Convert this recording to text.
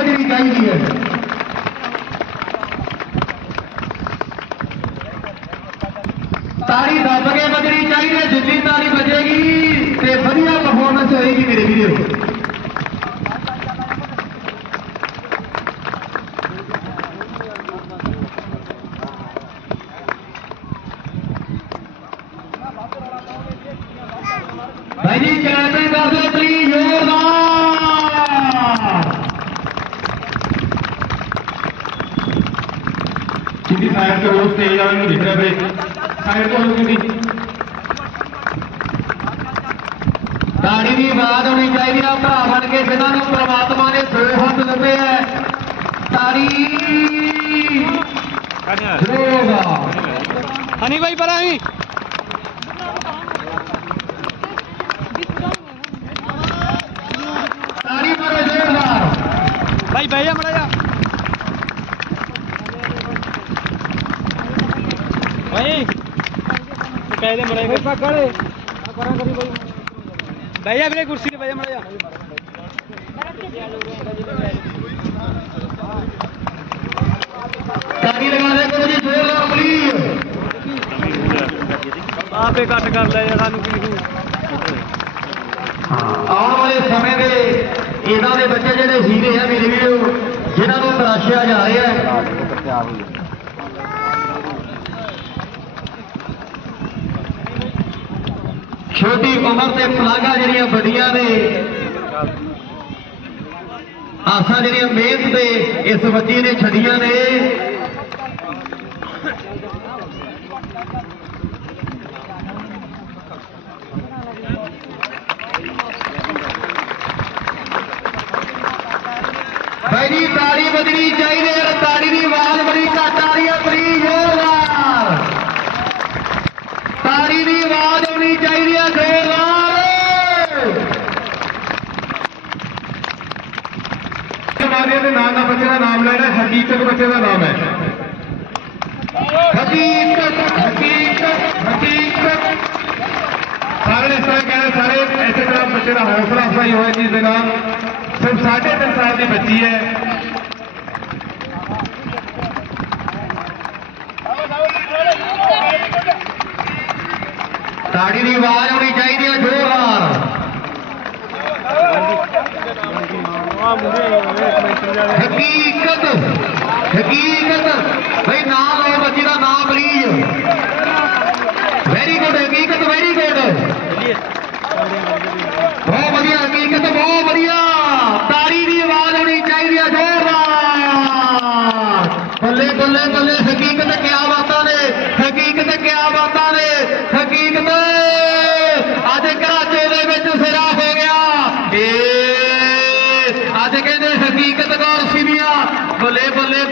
ਵੱਜਣੀ ਚਾਹੀਦੀ ਹੈ ਤਾੜੀ ਦੱਬ ਕੇ ਵੱਜਣੀ ਚਾਹੀਦੀ ਹੈ ਜਿੰਨੀ ਤਾੜੀ ਵੱਜੇਗੀ ਤੇ ਵਧੀਆ ਪਰਫਾਰਮੈਂਸ ਹੋਏਗੀ ਮੇਰੇ ਵੀਰੋ ਭਾਈ ਜੀ ਕੈਮਰੇ ਕਰ ਦਿਓ ਪਲੀਜ਼ ਜ਼ੋਰਦਾਰ ਸਾਈਡ ਤੋਂ ਉਸ ਸਟੇਜ ਵਾਲੇ ਨੂੰ ਦਿਖ ਰਿਹਾ ਵੇ ਸਾਈਡ ਤੋਂ ਹੋ ਕਿੰਨੀ ਤਾੜੀ ਦੀ ਆਵਾਜ਼ ਹੋਣੀ ਚਾਹੀਦੀ ਆ ਭਰਾ ਬਣ ਕੇ ਜਿਨ੍ਹਾਂ ਨੂੰ ਪ੍ਰਮਾਤਮਾ ਨੇ ਦੋ ਹੱਥ ਦਿੱਤੇ ਐ ਤਾੜੀ ਹਨੀ ਭਾਈ ਪਰ ਆਈ ਤਾੜੀ ਮਾਰੋ ਜ਼ੋਰਦਾਰ ਭਾਈ ਬਹਿ ਜਾ ਮੜਾ ਜਾ ਭਾਈ। ਕਹਿ ਦੇ ਮੜਾ ਭਾਈ ਪਕੜ ਆ ਕਰਾਂ ਕਰੀ ਭਾਈ ਬਹਿ ਜਾ ਵੀਰੇ ਕੁਰਸੀ ਤੇ ਬਹਿ ਜਾ ਮੜਾ ਜਾ ਤਾੜੀ ਲਗਾ ਦੇ ਕਰੋ ਜੀ ਜ਼ੋਰਦਾਰ ਪਲੀਜ਼ ਆਪੇ ਕੱਟ ਕਰ ਲੈ ਯਾਰ ਸਾਨੂੰ ਕੀ ਲਿਖੂ ਆਉਣ ਵਾਲੇ ਸਮੇਂ ਦੇ ਇਹਨਾਂ ਦੇ ਬੱਚੇ ਜਿਹੜੇ ਹੀਰੇ ਆ ਮੇਰੇ ਵੀਰੋ ਜਿਨ੍ਹਾਂ ਨੂੰ ਤਰਾਸ਼ਿਆ ਜਾ ਰਿਹਾ ਹੈ ਛੋਟੀ ਉਮਰ ਤੇ ਪਲਾਗਾ ਜਿਹੜੀਆਂ ਵੱਡੀਆਂ ਨੇ, ਆਸਾਂ ਜਿਹੜੀਆਂ ਮਿਹਨਤ ਤੇ ਇਸ ਬੱਚੀ ਨੇ ਛੱਡੀਆਂ ਨੇ। ਭਾਈ ਜੀ, ਤਾੜੀ ਵੱਜਣੀ ਚਾਹੀਦੀ ਹੈ ਤਾੜੀ ਦੀ ਆਵਾਜ਼ ਬੜੀ ਘੱਟ ਆ ਰਹੀ ਹੈ ਪਲੀਜ਼ ਜ਼ੋਰਦਾਰ ਤਾੜੀ ਦੀ ਆਵਾਜ਼ ਹੋਣੀ ਚਾਹੀਦੀ ਹੈ ਜ਼ੋਰਦਾਰ ਜਮਾਨੇ ਦੇ ਨਾਂ ਦਾ ਬੱਚੇ ਦਾ ਨਾਮ ਲੈਣਾ ਹੈ, ਹਕੀਕਤ ਬੱਚੇ ਦਾ ਨਾਮ ਹੈ। ਹਕੀਕਤ ਹਕੀਕਤ ਹਕੀਕਤ। ਸਾਰੇ ਇਸ ਤਰ੍ਹਾਂ ਕਹਿੰਦੇ ਸਾਰੇ ਇਸੇ ਤਰ੍ਹਾਂ ਬੱਚੇ ਦਾ ਹੌਸਲਾ ਅਫਜ਼ਾਈ ਹੋਇਆ ਚੀਜ਼ ਦੇ ਨਾਲ ਸਿਰਫ ਸਾਢੇ ਤਿੰਨ ਸਾਲ ਦੀ ਬੱਚੀ ਹੈ। ਤਾੜੀ ਦੀ ਆਵਾਜ਼ ਹੋਣੀ ਚਾਹੀਦੀ ਹੈ ਜ਼ੋਰਦਾਰ ਆ ਮੁੰਡੇ ਕਮੈਂਟਰ ਜਾ ਹਕੀਕਤ ਹਕੀਕਤ। ਭਈ ਨਾਮ ਲਓ ਬੱਚੀ ਦਾ ਨਾਮ please very good Haqiqat very good ਬਹੁਤ ਵਧੀਆ ਹਕੀਕਤ ਬਹੁਤ ਵਧੀਆ ਤਾੜੀ ਦੀ ਆਵਾਜ਼ ਹੋਣੀ ਚਾਹੀਦੀ ਹੈ ਜ਼ੋਰਦਾਰ ਬੱਲੇ ਬੱਲੇ ਬੱਲੇ ਹਕੀਕਤ ਕਿਆ ਬਾਤਾਂ ਨੇ ਹਕੀਕਤ ਕਿਆ ਬਾਤਾਂ ਨੇ ਹਕੀਕਤ ਅੱਜ ਕਰਾਚੇ ਦੇ ਵਿੱਚ ਸਿਰਾ ਹੋ ਗਿਆ ਏ ਅੱਜ ਕਹਿੰਦੇ ਹਕੀਕਤ ਗੌਰ ਸਿਵੀਆਂ ਬੱਲੇ ਬੱਲੇ